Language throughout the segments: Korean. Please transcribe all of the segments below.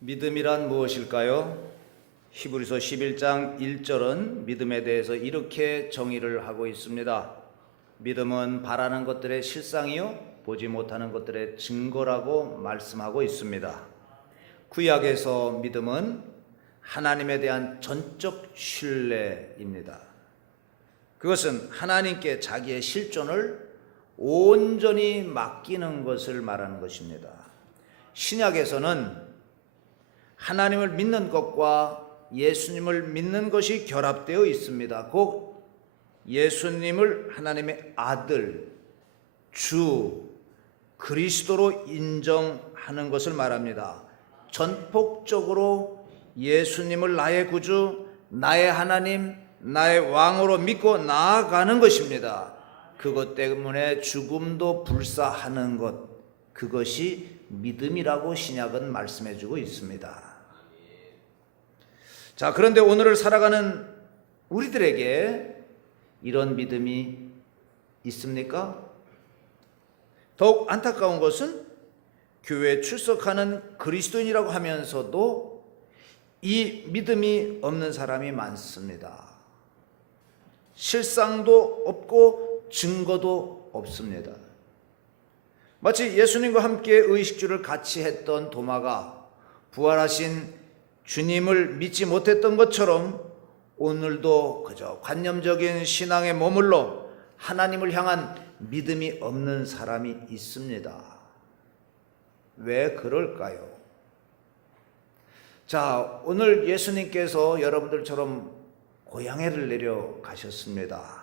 믿음이란 무엇일까요? 히브리서 11장 1절은 믿음에 대해서 이렇게 정의를 하고 있습니다. 믿음은 바라는 것들의 실상이요 보지 못하는 것들의 증거라고 말씀하고 있습니다. 구약에서 믿음은 하나님에 대한 전적 신뢰입니다. 그것은 하나님께 자기의 실존을 온전히 맡기는 것을 말하는 것입니다. 신약에서는 하나님을 믿는 것과 예수님을 믿는 것이 결합되어 있습니다. 곧 예수님을 하나님의 아들, 주, 그리스도로 인정하는 것을 말합니다. 전폭적으로 예수님을 나의 구주, 나의 하나님, 나의 왕으로 믿고 나아가는 것입니다. 그것 때문에 죽음도 불사하는 것, 그것이 믿음이라고 신약은 말씀해주고 있습니다. 자, 그런데 오늘을 살아가는 우리들에게 이런 믿음이 있습니까? 더욱 안타까운 것은 교회에 출석하는 그리스도인이라고 하면서도 이 믿음이 없는 사람이 많습니다. 실상도 없고 증거도 없습니다. 마치 예수님과 함께 의식주를 같이 했던 도마가 부활하신 주님을 믿지 못했던 것처럼 오늘도 그저 관념적인 신앙에 머물러 하나님을 향한 믿음이 없는 사람이 있습니다. 왜 그럴까요? 자, 오늘 예수님께서 여러분들처럼 고향에를 내려가셨습니다.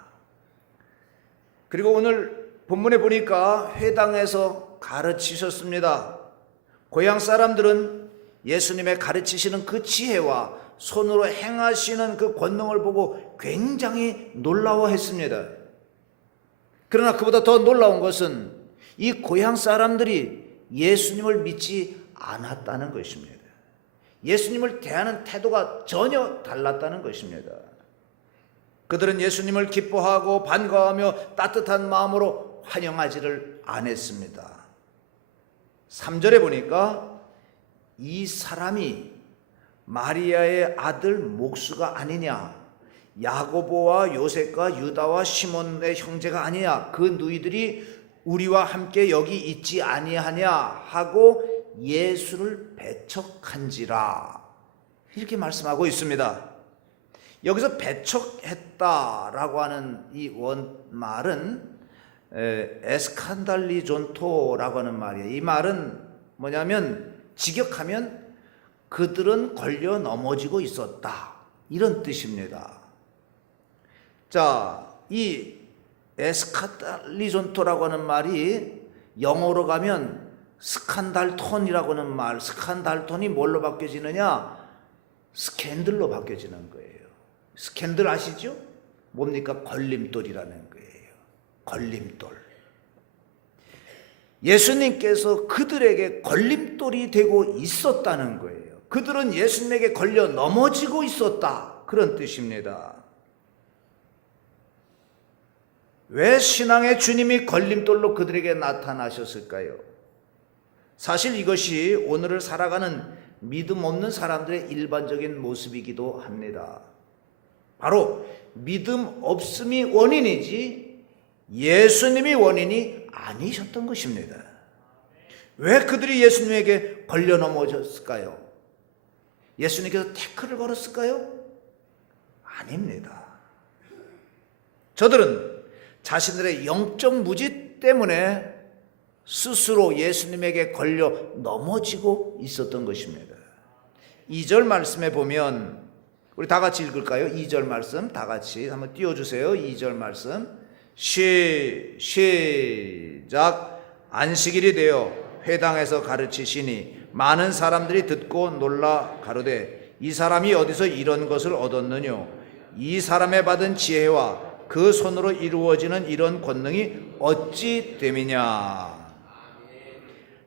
그리고 오늘 본문에 보니까 회당에서 가르치셨습니다. 고향 사람들은 예수님의 가르치시는 그 지혜와 손으로 행하시는 그 권능을 보고 굉장히 놀라워했습니다. 그러나 그보다 더 놀라운 것은 이 고향 사람들이 예수님을 믿지 않았다는 것입니다. 예수님을 대하는 태도가 전혀 달랐다는 것입니다. 그들은 예수님을 기뻐하고 반가워하며 따뜻한 마음으로 환영하지를 않았습니다. 3절에 보니까 이 사람이 마리아의 아들 목수가 아니냐, 야고보와 요셉과 유다와 시몬의 형제가 아니냐, 그 누이들이 우리와 함께 여기 있지 아니하냐 하고 예수를 배척한지라, 이렇게 말씀하고 있습니다. 여기서 배척했다라고 하는 이 원말은 에스칸달리존토라고 하는 말이에요. 이 말은 뭐냐면 직역하면 그들은 걸려 넘어지고 있었다, 이런 뜻입니다. 자, 이 에스칸달리존토라고 하는 말이 영어로 가면 스칸달톤이라고 하는 말, 스칸달톤이 뭘로 바뀌어지느냐? 스캔들로 바뀌어지는 거예요. 스캔들 아시죠? 뭡니까? 걸림돌이라는 거예요. 걸림돌. 예수님께서 그들에게 걸림돌이 되고 있었다는 거예요. 그들은 예수님에게 걸려 넘어지고 있었다, 그런 뜻입니다. 왜 신앙의 주님이 걸림돌로 그들에게 나타나셨을까요? 사실 이것이 오늘을 살아가는 믿음 없는 사람들의 일반적인 모습이기도 합니다. 바로 믿음 없음이 원인이지 예수님이 원인이 아니셨던 것입니다. 왜 그들이 예수님에게 걸려 넘어졌을까요? 예수님께서 태클을 걸었을까요? 아닙니다. 저들은 자신들의 영적 무지 때문에 스스로 예수님에게 걸려 넘어지고 있었던 것입니다. 2절 말씀에 보면, 우리 다 같이 읽을까요? 2절 말씀 다 같이 한번 띄워주세요. 2절 말씀 시작. 안식일이 되어 회당에서 가르치시니 많은 사람들이 듣고 놀라 가로되 이 사람이 어디서 이런 것을 얻었느뇨? 이 사람의 받은 지혜와 그 손으로 이루어지는 이런 권능이 어찌 됨이냐?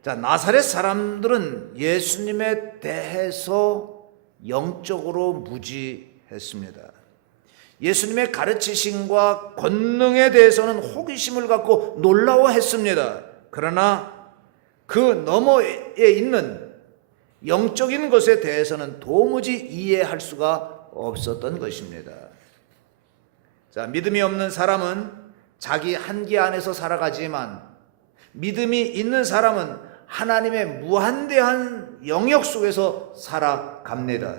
자, 나사렛 사람들은 예수님에 대해서 영적으로 무지했습니다. 예수님의 가르치심과 권능에 대해서는 호기심을 갖고 놀라워했습니다. 그러나 그 너머에 있는 영적인 것에 대해서는 도무지 이해할 수가 없었던 것입니다. 자, 믿음이 없는 사람은 자기 한계 안에서 살아가지만 믿음이 있는 사람은 하나님의 무한대한 영역 속에서 살아갑니다.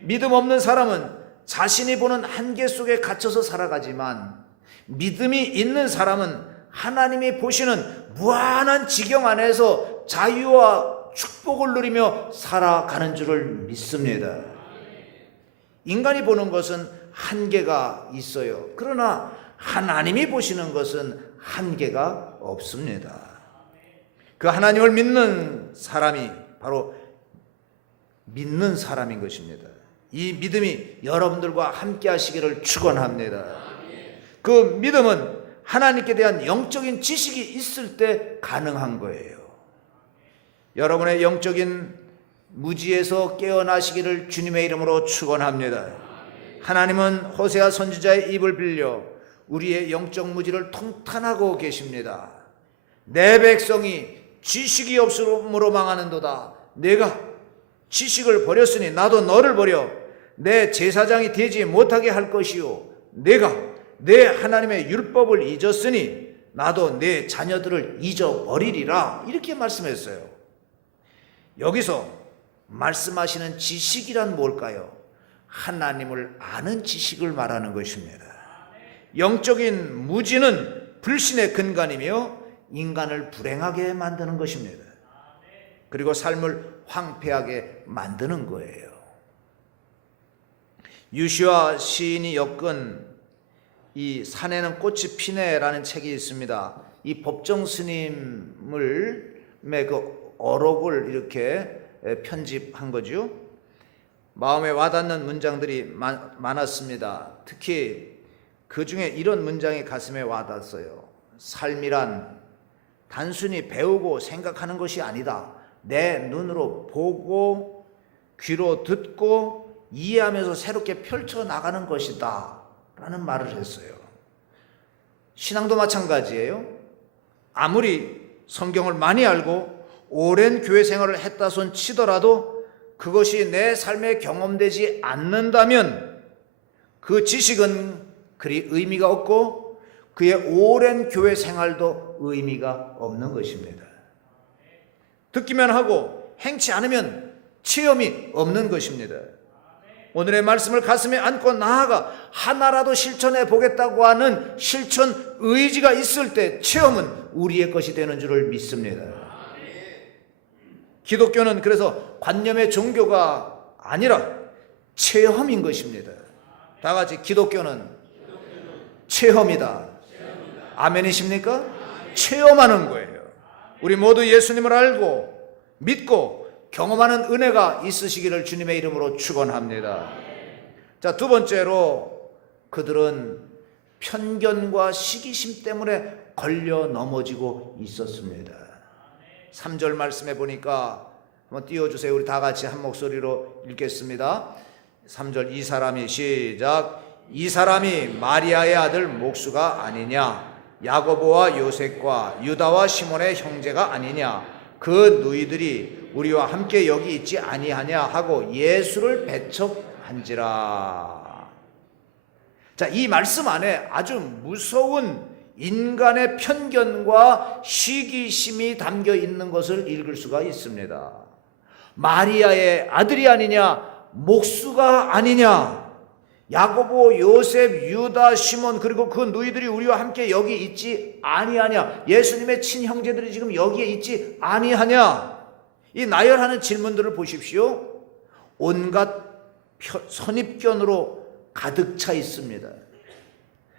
믿음 없는 사람은 자신이 보는 한계 속에 갇혀서 살아가지만 믿음이 있는 사람은 하나님이 보시는 무한한 지경 안에서 자유와 축복을 누리며 살아가는 줄을 믿습니다. 인간이 보는 것은 한계가 있어요. 그러나 하나님이 보시는 것은 한계가 없습니다. 그 하나님을 믿는 사람이 바로 믿는 사람인 것입니다. 이 믿음이 여러분들과 함께 하시기를 축원합니다. 그 믿음은 하나님께 대한 영적인 지식이 있을 때 가능한 거예요. 여러분의 영적인 무지에서 깨어나시기를 주님의 이름으로 축원합니다. 하나님은 호세아 선지자의 입을 빌려 우리의 영적 무지를 통탄하고 계십니다. 내 백성이 지식이 없음으로 망하는도다. 내가 지식을 버렸으니 나도 너를 버려 내 제사장이 되지 못하게 할 것이요 내가 내 하나님의 율법을 잊었으니 나도 내 자녀들을 잊어버리리라. 이렇게 말씀했어요. 여기서 말씀하시는 지식이란 뭘까요? 하나님을 아는 지식을 말하는 것입니다. 영적인 무지는 불신의 근간이며 인간을 불행하게 만드는 것입니다. 그리고 삶을 황폐하게 만드는 거예요. 유시와 시인이 엮은 이 산에는 꽃이 피네라는 책이 있습니다. 이 법정 스님의 그 어록을 이렇게 편집한 거죠. 마음에 와닿는 문장들이 많았습니다. 특히 그 중에 이런 문장이 가슴에 와닿았어요. 삶이란 단순히 배우고 생각하는 것이 아니다. 내 눈으로 보고 귀로 듣고 이해하면서 새롭게 펼쳐나가는 것이다 라는 말을 했어요. 신앙도 마찬가지예요. 아무리 성경을 많이 알고 오랜 교회 생활을 했다 손 치더라도 그것이 내 삶에 경험되지 않는다면 그 지식은 그리 의미가 없고 그의 오랜 교회 생활도 의미가 없는 것입니다. 듣기만 하고 행치 않으면 체험이 없는 것입니다. 오늘의 말씀을 가슴에 안고 나아가 하나라도 실천해 보겠다고 하는 실천 의지가 있을 때 체험은 우리의 것이 되는 줄을 믿습니다. 기독교는 그래서 관념의 종교가 아니라 체험인 것입니다. 다 같이 기독교는 체험이다. 아멘이십니까? 체험하는 거예요. 우리 모두 예수님을 알고 믿고 경험하는 은혜가 있으시기를 주님의 이름으로 축원합니다. 자, 두 번째로 그들은 편견과 시기심 때문에 걸려 넘어지고 있었습니다. 3절 말씀해 보니까 한번 띄워주세요. 우리 다 같이 한 목소리로 읽겠습니다. 3절 이 사람이 시작. 이 사람이 마리아의 아들 목수가 아니냐? 야고보와 요셉과 유다와 시몬의 형제가 아니냐? 그 누이들이 우리와 함께 여기 있지 아니하냐 하고 예수를 배척한지라. 자, 이 말씀 안에 아주 무서운 인간의 편견과 시기심이 담겨 있는 것을 읽을 수가 있습니다. 마리아의 아들이 아니냐? 목수가 아니냐? 야고보, 요셉, 유다, 시몬 그리고 그 누이들이 우리와 함께 여기 있지 아니하냐? 예수님의 친형제들이 지금 여기에 있지 아니하냐? 이 나열하는 질문들을 보십시오. 온갖 선입견으로 가득 차 있습니다.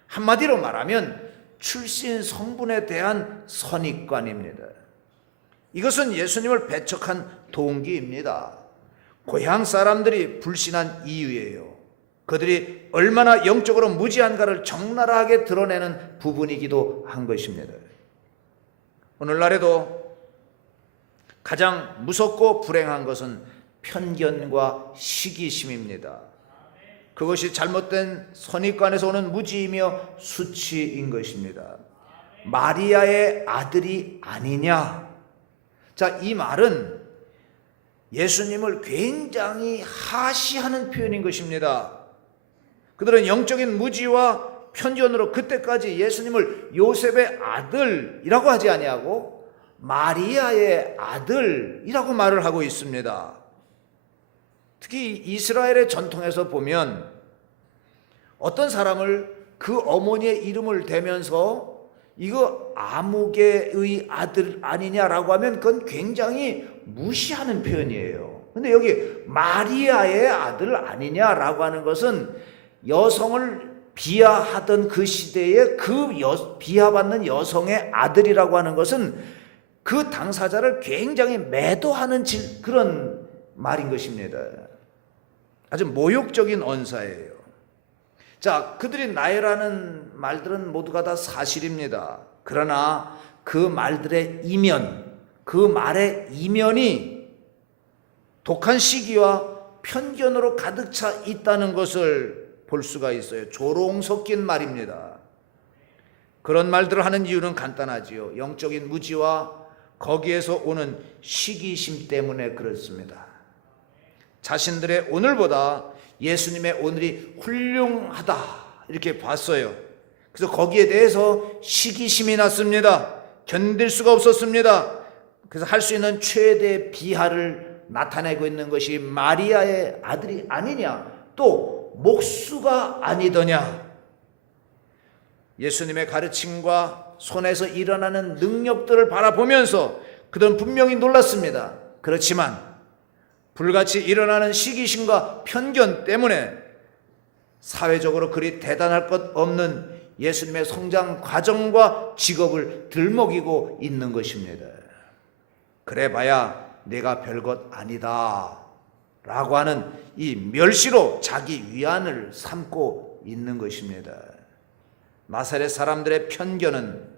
한마디로 말하면 출신 성분에 대한 선입관입니다. 이것은 예수님을 배척한 동기입니다. 고향 사람들이 불신한 이유예요. 그들이 얼마나 영적으로 무지한가를 적나라하게 드러내는 부분이기도 한 것입니다. 오늘날에도 가장 무섭고 불행한 것은 편견과 시기심입니다. 그것이 잘못된 선입관에서 오는 무지이며 수치인 것입니다. 마리아의 아들이 아니냐? 자, 이 말은 예수님을 굉장히 하시하는 표현인 것입니다. 그들은 영적인 무지와 편견으로 그때까지 예수님을 요셉의 아들이라고 하지 아니하고 마리아의 아들이라고 말을 하고 있습니다. 특히 이스라엘의 전통에서 보면 어떤 사람을 그 어머니의 이름을 대면서 이거 아무개의 아들 아니냐라고 하면 그건 굉장히 무시하는 표현이에요. 근데 여기 마리아의 아들 아니냐라고 하는 것은 여성을 비하하던 그 시대에 비하받는 여성의 아들이라고 하는 것은 그 당사자를 굉장히 매도하는 그런 말인 것입니다. 아주 모욕적인 언사예요. 자, 그들이 나열하는 말들은 모두가 다 사실입니다. 그러나 그 말들의 이면, 그 말의 이면이 독한 시기와 편견으로 가득 차 있다는 것을 볼 수가 있어요. 조롱 섞인 말입니다. 그런 말들을 하는 이유는 간단하지요. 영적인 무지와 거기에서 오는 시기심 때문에 그렇습니다. 자신들의 오늘보다 예수님의 오늘이 훌륭하다 이렇게 봤어요. 그래서 거기에 대해서 시기심이 났습니다. 견딜 수가 없었습니다. 그래서 할 수 있는 최대 비하를 나타내고 있는 것이 마리아의 아들이 아니냐, 또 목수가 아니더냐. 예수님의 가르침과 손에서 일어나는 능력들을 바라보면서 그들은 분명히 놀랐습니다. 그렇지만 불같이 일어나는 시기심과 편견 때문에 사회적으로 그리 대단할 것 없는 예수님의 성장 과정과 직업을 들먹이고 있는 것입니다. 그래봐야 내가 별것 아니다 라고 하는 이 멸시로 자기 위안을 삼고 있는 것입니다. 나사렛 사람들의 편견은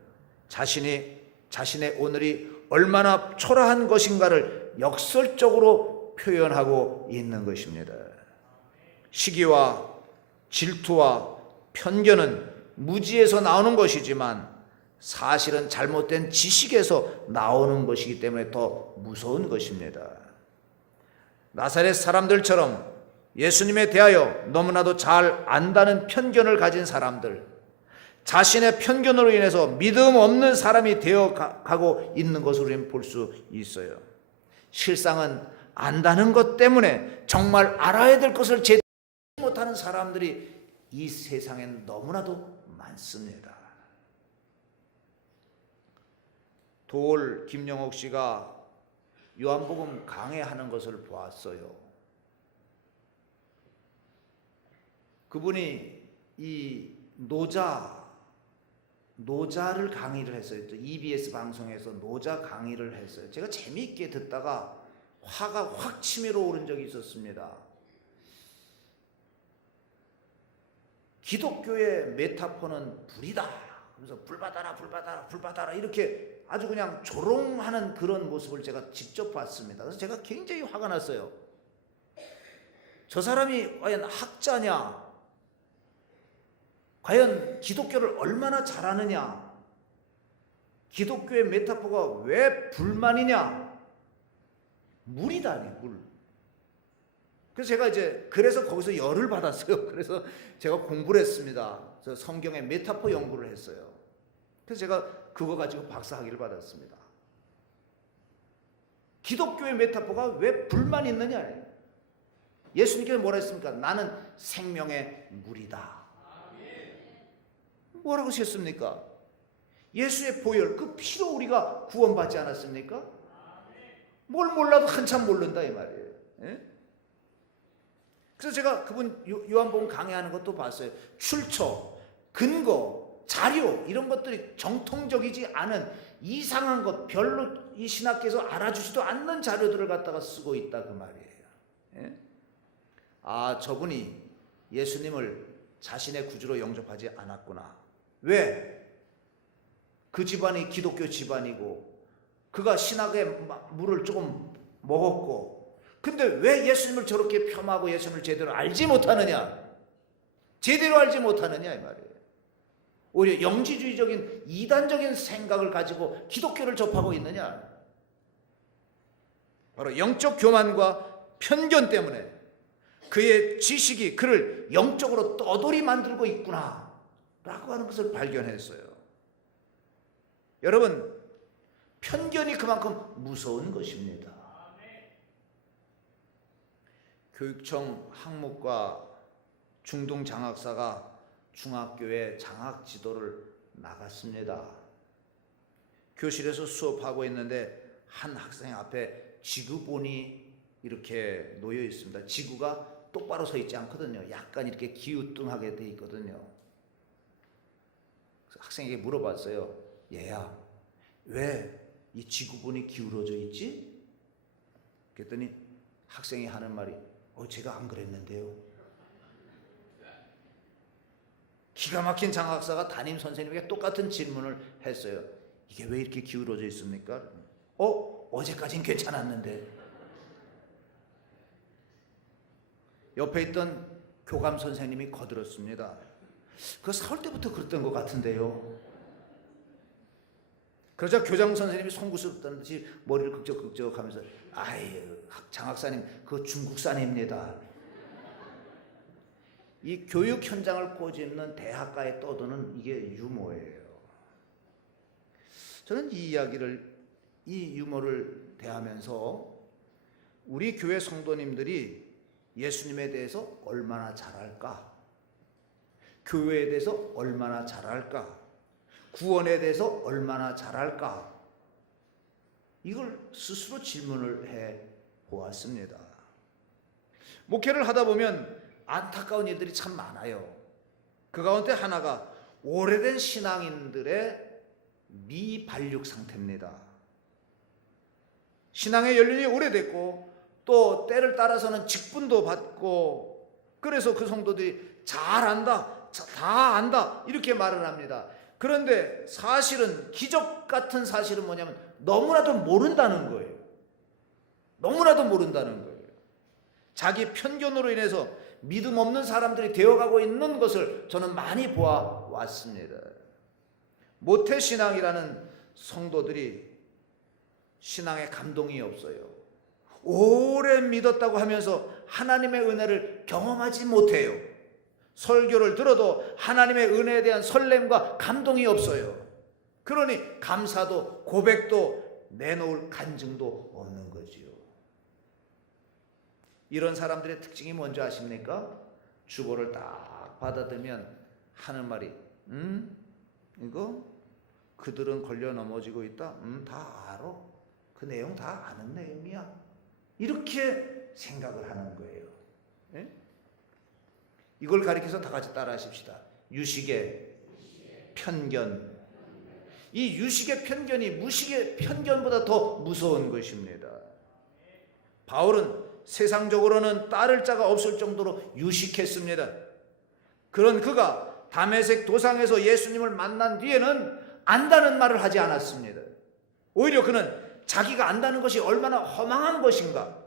자신의 오늘이 얼마나 초라한 것인가를 역설적으로 표현하고 있는 것입니다. 시기와 질투와 편견은 무지에서 나오는 것이지만 사실은 잘못된 지식에서 나오는 것이기 때문에 더 무서운 것입니다. 나사렛 사람들처럼 예수님에 대하여 너무나도 잘 안다는 편견을 가진 사람들, 자신의 편견으로 인해서 믿음 없는 사람이 되어 가고 있는 것으로 우리는 볼 수 있어요. 실상은 안다는 것 때문에 정말 알아야 될 것을 제대로 못하는 사람들이 이 세상엔 너무나도 많습니다. 도올 김영옥 씨가 요한복음 강해하는 것을 보았어요. 그분이 이 노자를 강의를 했어요. EBS 방송에서 노자 강의를 했어요. 제가 재미있게 듣다가 화가 확 치밀어 오른 적이 있었습니다. 기독교의 메타포는 불이다. 그래서 불 받아라, 불 받아라, 불 받아라 이렇게 아주 그냥 조롱하는 그런 모습을 제가 직접 봤습니다. 그래서 제가 굉장히 화가 났어요. 저 사람이 과연 학자냐? 과연 기독교를 얼마나 잘 아느냐? 기독교의 메타포가 왜 불만이냐? 물이다니, 물. 그래서 제가 그래서 거기서 열을 받았어요. 그래서 제가 공부를 했습니다. 그래서 성경의 메타포 연구를 했어요. 그래서 제가 그거 가지고 박사학위를 받았습니다. 기독교의 메타포가 왜 불만이 있느냐? 예수님께서 뭐라 했습니까? 나는 생명의 물이다. 뭐라고 하셨습니까? 예수의 보혈, 그 피로 우리가 구원받지 않았습니까? 뭘 몰라도 한참 모른다 이 말이에요. 예? 그래서 제가 그분 요한복음 강의하는 것도 봤어요. 출처, 근거, 자료 이런 것들이 정통적이지 않은 이상한 것, 별로 이 신학계에서 알아주지도 않는 자료들을 갖다가 쓰고 있다 그 말이에요. 예? 아, 저분이 예수님을 자신의 구주로 영접하지 않았구나. 왜? 그 집안이 기독교 집안이고 그가 신학의 물을 조금 먹었고, 근데 왜 예수님을 저렇게 폄하하고 예수님을 제대로 알지 못하느냐? 제대로 알지 못하느냐 이 말이에요. 오히려 영지주의적인 이단적인 생각을 가지고 기독교를 접하고 있느냐? 바로 영적 교만과 편견 때문에 그의 지식이 그를 영적으로 떠돌이 만들고 있구나 라고 하는 것을 발견했어요. 여러분, 편견이 그만큼 무서운 것입니다. 교육청 학목과 중등 장학사가 중학교에 장학 지도를 나갔습니다. 교실에서 수업하고 있는데 한 학생 앞에 지구본이 이렇게 놓여 있습니다. 지구가 똑바로 서 있지 않거든요. 약간 이렇게 기우뚱하게 돼 있거든요. 그래서 학생에게 물어봤어요. 얘야, 왜 이 지구본이 기울어져 있지? 그랬더니 학생이 하는 말이 제가 안 그랬는데요. 기가 막힌 장학사가 담임 선생님에게 똑같은 질문을 했어요. 이게 왜 이렇게 기울어져 있습니까? 어제까진 괜찮았는데. 옆에 있던 교감 선생님이 거들었습니다. 그거 4월 때부터 그랬던 것 같은데요. 그러자 교장 선생님이 송구스럽다는 듯이 머리를 극적극적 하면서 아유, 장학사님 그거 중국산입니다. 이 교육 현장을 꼬집는 대학가에 떠도는 이게 유머예요. 저는 이 유머를 대하면서 우리 교회 성도님들이 예수님에 대해서 얼마나 잘 알까? 교회에 대해서 얼마나 잘 알까? 구원에 대해서 얼마나 잘 알까? 이걸 스스로 질문을 해 보았습니다. 목회를 하다 보면 안타까운 일들이 참 많아요. 그 가운데 하나가 오래된 신앙인들의 미발육 상태입니다. 신앙의 연륜이 오래됐고 또 때를 따라서는 직분도 받고 그래서 그 성도들이 잘 안다, 다 안다 이렇게 말을 합니다. 그런데 사실은 기적 같은 사실은 뭐냐면 너무나도 모른다는 거예요. 너무나도 모른다는 거예요. 자기 편견으로 인해서 믿음 없는 사람들이 되어가고 있는 것을 저는 많이 보아왔습니다. 모태신앙이라는 성도들이 신앙에 감동이 없어요. 오래 믿었다고 하면서 하나님의 은혜를 경험하지 못해요. 설교를 들어도 하나님의 은혜에 대한 설렘과 감동이 없어요. 그러니 감사도 고백도 내놓을 간증도 없는 거지요. 이런 사람들의 특징이 뭔지 아십니까? 주보를 딱 받아들면 하는 말이 이거 그들은 걸려 넘어지고 있다. 다 알아. 그 내용 다 아는 내용이야. 이렇게 생각을 하는 거예요. 네? 이걸 가리켜서 다 같이 따라 하십시다. 유식의 편견. 이 유식의 편견이 무식의 편견보다 더 무서운 것입니다. 바울은 세상적으로는 따를 자가 없을 정도로 유식했습니다. 그런 그가 다메섹 도상에서 예수님을 만난 뒤에는 안다는 말을 하지 않았습니다. 오히려 그는 자기가 안다는 것이 얼마나 허망한 것인가.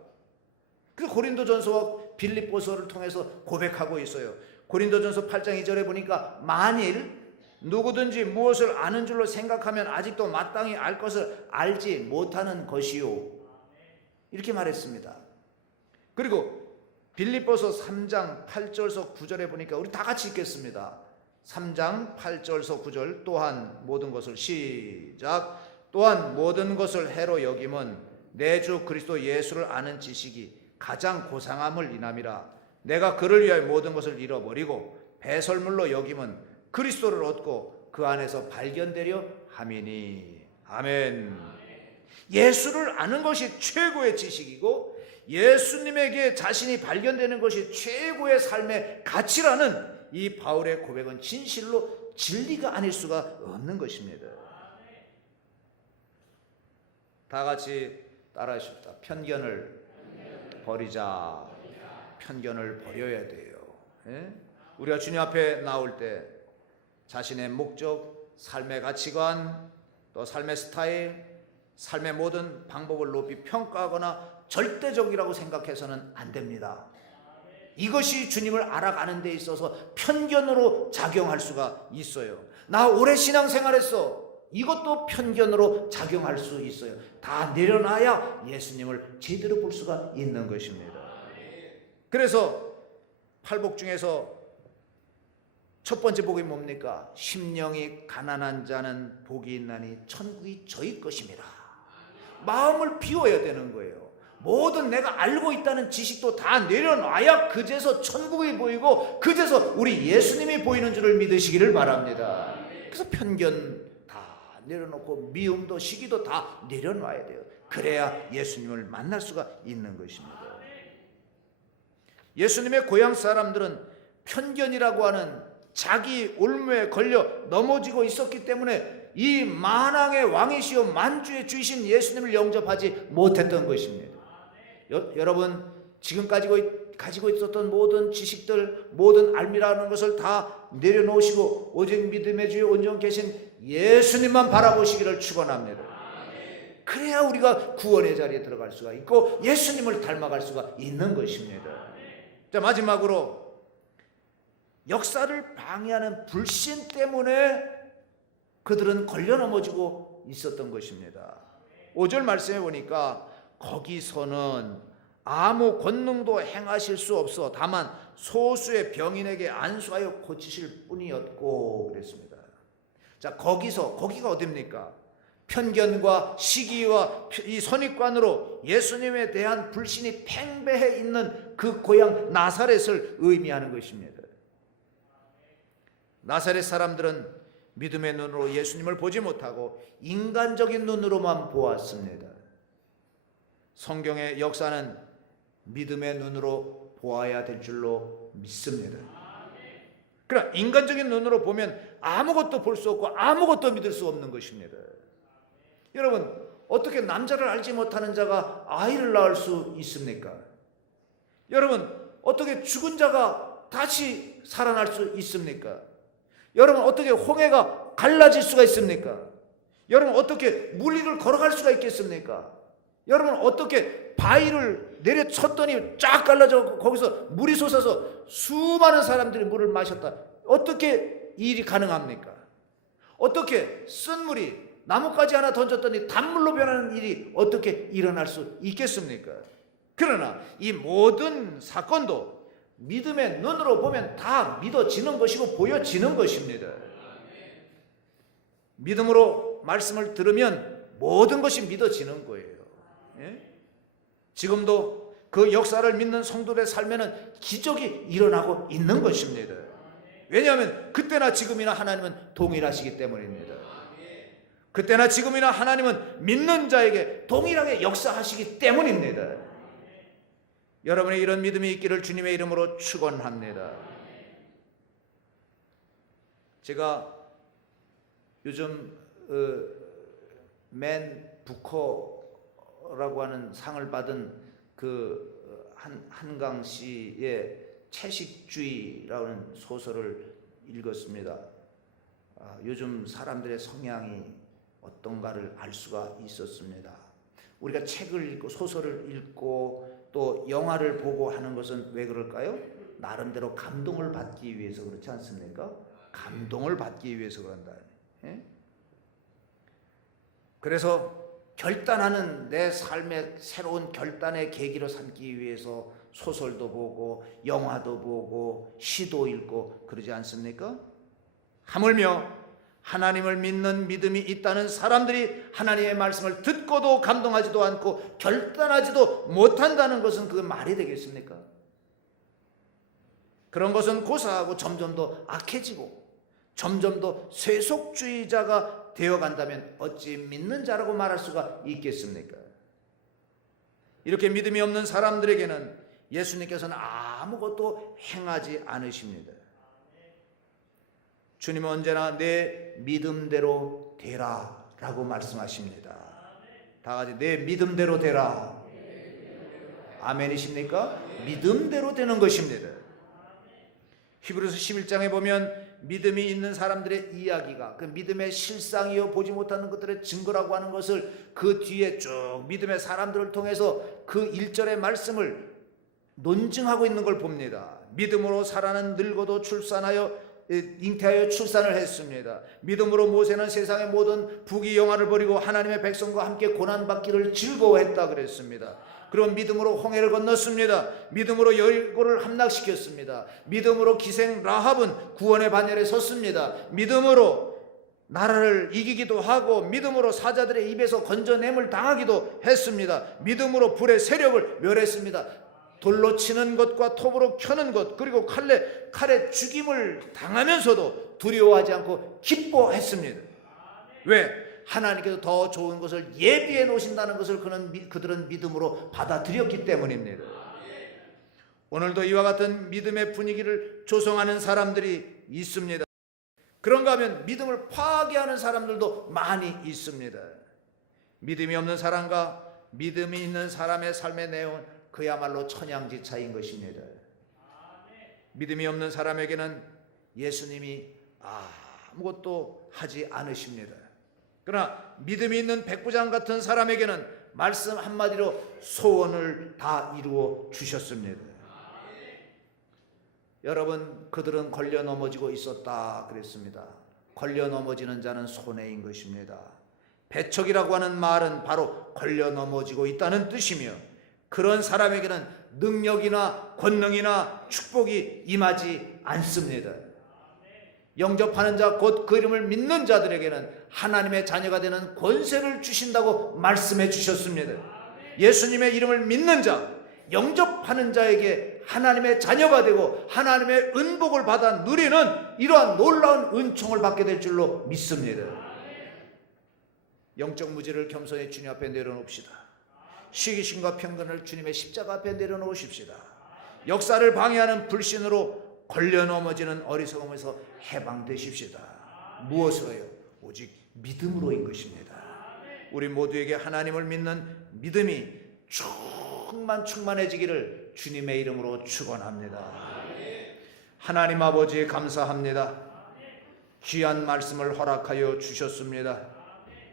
그 고린도전서와 빌립보서를 통해서 고백하고 있어요. 고린도전서 8장 2절에 보니까 만일 누구든지 무엇을 아는 줄로 생각하면 아직도 마땅히 알 것을 알지 못하는 것이요. 이렇게 말했습니다. 그리고 빌립보서 3장 8절서 9절에 보니까 우리 다 같이 읽겠습니다. 3장 8절서 9절 또한 모든 것을 시작. 또한 모든 것을 해로 여김은 내 주 그리스도 예수를 아는 지식이 가장 고상함을 인함이라. 내가 그를 위하여 모든 것을 잃어버리고 배설물로 여김은 그리스도를 얻고 그 안에서 발견되려 함이니. 아멘. 예수를 아는 것이 최고의 지식이고 예수님에게 자신이 발견되는 것이 최고의 삶의 가치라는 이 바울의 고백은 진실로 진리가 아닐 수가 없는 것입니다. 다 같이 따라하십시다. 편견을 버리자. 편견을 버려야 돼요. 예? 우리가 주님 앞에 나올 때 자신의 목적, 삶의 가치관, 또 삶의 스타일, 삶의 모든 방법을 높이 평가하거나 절대적이라고 생각해서는 안 됩니다. 이것이 주님을 알아가는 데 있어서 편견으로 작용할 수가 있어요. 나 오래 신앙생활했어. 이것도 편견으로 작용할 수 있어요. 다 내려놔야 예수님을 제대로 볼 수가 있는 것입니다. 그래서 팔복 중에서 첫 번째 복이 뭡니까? 심령이 가난한 자는 복이 있나니 천국이 저희 것입니다. 마음을 비워야 되는 거예요. 모든 내가 알고 있다는 지식도 다 내려놔야 그제서 천국이 보이고 그제서 우리 예수님이 보이는 줄을 믿으시기를 바랍니다. 그래서 편견 다 내려놓고 미움도 시기도 다 내려놔야 돼요. 그래야 예수님을 만날 수가 있는 것입니다. 예수님의 고향 사람들은 편견이라고 하는 자기 올무에 걸려 넘어지고 있었기 때문에 이 만왕의 왕이시여 만주의 주이신 예수님을 영접하지 못했던 것입니다. 여러분, 지금까지 가지고 있었던 모든 지식들, 모든 알미라는 것을 다 내려놓으시고 오직 믿음의 주에 온전 계신 예수님만 바라보시기를 축원합니다. 그래야 우리가 구원의 자리에 들어갈 수가 있고 예수님을 닮아갈 수가 있는 것입니다. 자, 마지막으로 역사를 방해하는 불신 때문에 그들은 걸려 넘어지고 있었던 것입니다. 5절 말씀에 보니까 거기서는 아무 권능도 행하실 수 없어 다만 소수의 병인에게 안수하여 고치실 뿐이었고 그랬습니다. 자, 거기가 어딥니까? 편견과 시기와 이 선입관으로 예수님에 대한 불신이 팽배해 있는 그 고향 나사렛을 의미하는 것입니다. 나사렛 사람들은 믿음의 눈으로 예수님을 보지 못하고 인간적인 눈으로만 보았습니다. 성경의 역사는 믿음의 눈으로 보아야 될 줄로 믿습니다. 그러나 인간적인 눈으로 보면 아무것도 볼 수 없고 아무것도 믿을 수 없는 것입니다. 여러분, 어떻게 남자를 알지 못하는 자가 아이를 낳을 수 있습니까? 여러분, 어떻게 죽은 자가 다시 살아날 수 있습니까? 여러분, 어떻게 홍해가 갈라질 수가 있습니까? 여러분, 어떻게 물 위를 걸어갈 수가 있겠습니까? 여러분, 어떻게 바위를 내려쳤더니 쫙 갈라져 거기서 물이 솟아서 수많은 사람들이 물을 마셨다. 어떻게 이 일이 가능합니까? 어떻게 쓴 물이 나뭇가지 하나 던졌더니 단물로 변하는 일이 어떻게 일어날 수 있겠습니까? 그러나 이 모든 사건도 믿음의 눈으로 보면 다 믿어지는 것이고 보여지는 것입니다. 믿음으로 말씀을 들으면 모든 것이 믿어지는 거예요. 예? 지금도 그 역사를 믿는 성도들의 삶에는 기적이 일어나고 있는 것입니다. 왜냐하면 그때나 지금이나 하나님은 동일하시기 때문입니다. 그때나 지금이나 하나님은 믿는 자에게 동일하게 역사하시기 때문입니다. 여러분의 이런 믿음이 있기를 주님의 이름으로 축원합니다. 제가 요즘 맨 부커라고 하는 상을 받은 그 한강 씨의 채식주의라는 소설을 읽었습니다. 요즘 사람들의 성향이 어떤가를 알 수가 있었습니다. 우리가 책을 읽고 소설을 읽고 또 영화를 보고 하는 것은 왜 그럴까요? 나름대로 감동을 받기 위해서 그렇지 않습니까? 감동을 받기 위해서 그런다. 예? 그래서 결단하는 내 삶의 새로운 결단의 계기로 삼기 위해서 소설도 보고 영화도 보고 시도 읽고 그러지 않습니까? 하물며 하나님을 믿는 믿음이 있다는 사람들이 하나님의 말씀을 듣고도 감동하지도 않고 결단하지도 못한다는 것은 그 말이 되겠습니까? 그런 것은 고사하고 점점 더 악해지고 점점 더 세속주의자가 되어간다면 어찌 믿는 자라고 말할 수가 있겠습니까? 이렇게 믿음이 없는 사람들에게는 예수님께서는 아무것도 행하지 않으십니다. 주님은 언제나 내 믿음대로 되라 라고 말씀하십니다. 다 같이 내 믿음대로 되라. 아멘이십니까? 믿음대로 되는 것입니다. 히브리서 11장에 보면 믿음이 있는 사람들의 이야기가 그 믿음의 실상이요 보지 못하는 것들의 증거라고 하는 것을 그 뒤에 쭉 믿음의 사람들을 통해서 그 1절의 말씀을 논증하고 있는 걸 봅니다. 믿음으로 사라는 늙어도 출산하여 잉태하여 출산을 했습니다. 믿음으로 모세는 세상의 모든 부귀영화를 버리고 하나님의 백성과 함께 고난받기를 즐거워했다 그랬습니다. 그럼 믿음으로 홍해를 건넜습니다. 믿음으로 여리고를 함락시켰습니다. 믿음으로 기생 라합은 구원의 반열에 섰습니다. 믿음으로 나라를 이기기도 하고 믿음으로 사자들의 입에서 건져냄을 당하기도 했습니다. 믿음으로 불의 세력을 멸했습니다. 돌로 치는 것과 톱으로 켜는 것, 그리고 칼에 죽임을 당하면서도 두려워하지 않고 기뻐했습니다. 왜? 하나님께서 더 좋은 것을 예비해 놓으신다는 것을 그들은 믿음으로 받아들였기 때문입니다. 오늘도 이와 같은 믿음의 분위기를 조성하는 사람들이 있습니다. 그런가 하면 믿음을 파괴하는 사람들도 많이 있습니다. 믿음이 없는 사람과 믿음이 있는 사람의 삶의 내용은 그야말로 천양지차인 것입니다. 믿음이 없는 사람에게는 예수님이 아무것도 하지 않으십니다. 그러나 믿음이 있는 백부장 같은 사람에게는 말씀 한마디로 소원을 다 이루어 주셨습니다. 여러분, 그들은 걸려 넘어지고 있었다 그랬습니다. 걸려 넘어지는 자는 손해인 것입니다. 배척이라고 하는 말은 바로 걸려 넘어지고 있다는 뜻이며, 그런 사람에게는 능력이나 권능이나 축복이 임하지 않습니다. 영접하는 자, 곧 그 이름을 믿는 자들에게는 하나님의 자녀가 되는 권세를 주신다고 말씀해 주셨습니다. 예수님의 이름을 믿는 자, 영접하는 자에게 하나님의 자녀가 되고 하나님의 은복을 받아 누리는 이러한 놀라운 은총을 받게 될 줄로 믿습니다. 영적 무지를 겸손히 주님 앞에 내려놓읍시다. 시기심과 편견을 주님의 십자가 앞에 내려놓으십시다. 역사를 방해하는 불신으로 걸려 넘어지는 어리석음에서 해방되십시다. 무엇으로요? 오직 믿음으로인 것입니다. 우리 모두에게 하나님을 믿는 믿음이 충만해지기를 주님의 이름으로 축원합니다. 하나님 아버지 감사합니다. 귀한 말씀을 허락하여 주셨습니다.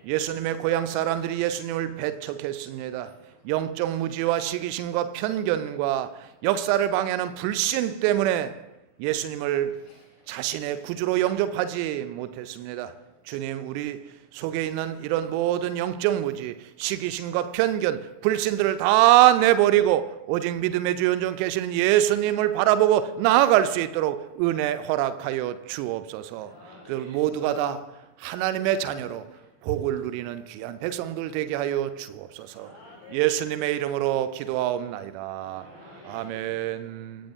예수님의 고향 사람들이 예수님을 배척했습니다. 영적 무지와 시기심과 편견과 역사를 방해하는 불신 때문에 예수님을 자신의 구주로 영접하지 못했습니다. 주님, 우리 속에 있는 이런 모든 영적 무지, 시기심과 편견, 불신들을 다 내버리고 오직 믿음의 주 온전 계시는 예수님을 바라보고 나아갈 수 있도록 은혜 허락하여 주옵소서. 그들 모두가 다 하나님의 자녀로 복을 누리는 귀한 백성들 되게 하여 주옵소서. 예수님의 이름으로 기도하옵나이다. 아멘.